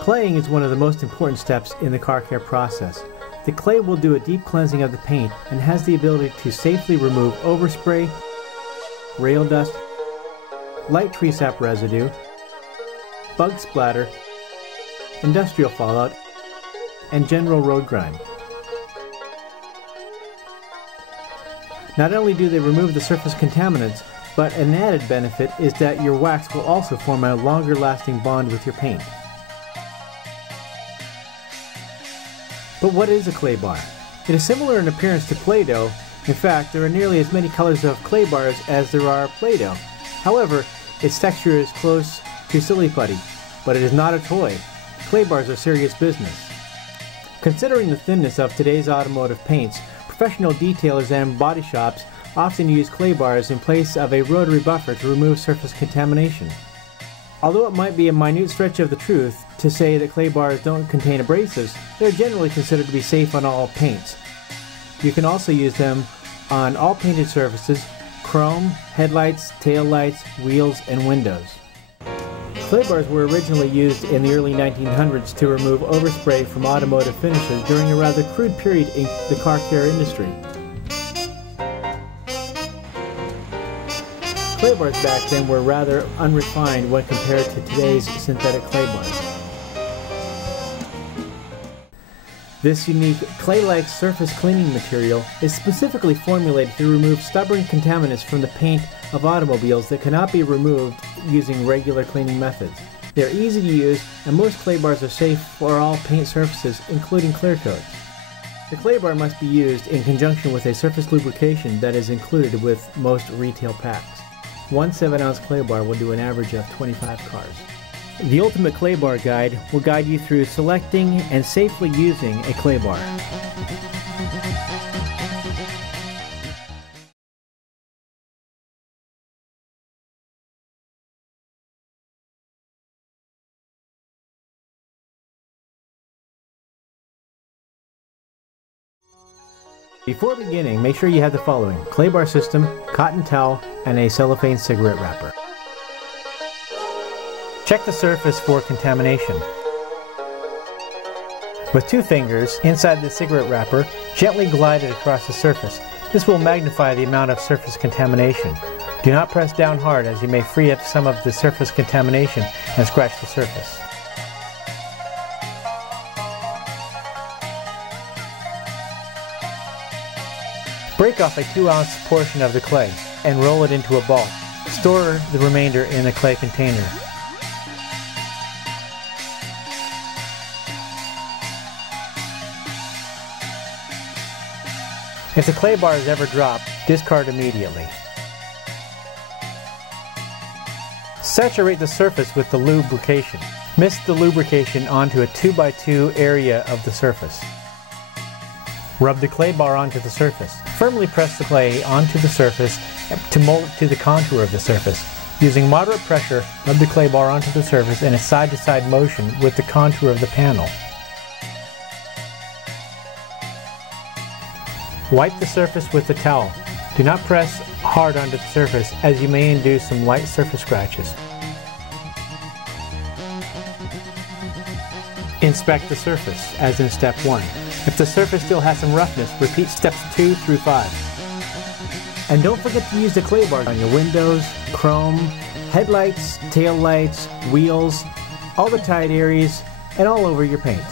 Claying is one of the most important steps in the car care process. The clay will do a deep cleansing of the paint and has the ability to safely remove overspray, rail dust, light tree sap residue, bug splatter, industrial fallout, and general road grime. Not only do they remove the surface contaminants, but an added benefit is that your wax will also form a longer lasting bond with your paint. But what is a clay bar? It is similar in appearance to Play-Doh. In fact, there are nearly as many colors of clay bars as there are Play-Doh. However, its texture is close to silly putty, but it is not a toy. Clay bars are serious business. Considering the thinness of today's automotive paints, professional detailers and body shops often use clay bars in place of a rotary buffer to remove surface contamination. Although it might be a minute stretch of the truth to say that clay bars don't contain abrasives, they're generally considered to be safe on all paints. You can also use them on all painted surfaces, chrome, headlights, taillights, wheels, and windows. Clay bars were originally used in the early 1900s to remove overspray from automotive finishes during a rather crude period in the car care industry. Clay bars back then were rather unrefined when compared to today's synthetic clay bars. This unique clay-like surface cleaning material is specifically formulated to remove stubborn contaminants from the paint of automobiles that cannot be removed using regular cleaning methods. They are easy to use, and most clay bars are safe for all paint surfaces, including clear coats. The clay bar must be used in conjunction with a surface lubrication that is included with most retail packs. One 7-ounce clay bar will do an average of 25 cars. The Ultimate Clay Bar Guide will guide you through selecting and safely using a clay bar. Before beginning, make sure you have the following: clay bar system, cotton towel, and a cellophane cigarette wrapper. Check the surface for contamination. With 2 fingers inside the cigarette wrapper, gently glide it across the surface. This will magnify the amount of surface contamination. Do not press down hard, as you may free up some of the surface contamination and scratch the surface. Break off a 2-ounce portion of the clay and roll it into a ball. Store the remainder in a clay container. If the clay bar is ever dropped, discard immediately. Saturate the surface with the lubrication. Mist the lubrication onto a 2x2 area of the surface. Rub the clay bar onto the surface. Firmly press the clay onto the surface to mold it to the contour of the surface. Using moderate pressure, rub the clay bar onto the surface in a side-to-side motion with the contour of the panel. Wipe the surface with the towel. Do not press hard onto the surface, as you may induce some light surface scratches. Inspect the surface, as in step 1. If the surface still has some roughness, repeat steps 2 through 5. And don't forget to use the clay bar on your windows, chrome, headlights, taillights, wheels, all the tight areas, and all over your paint.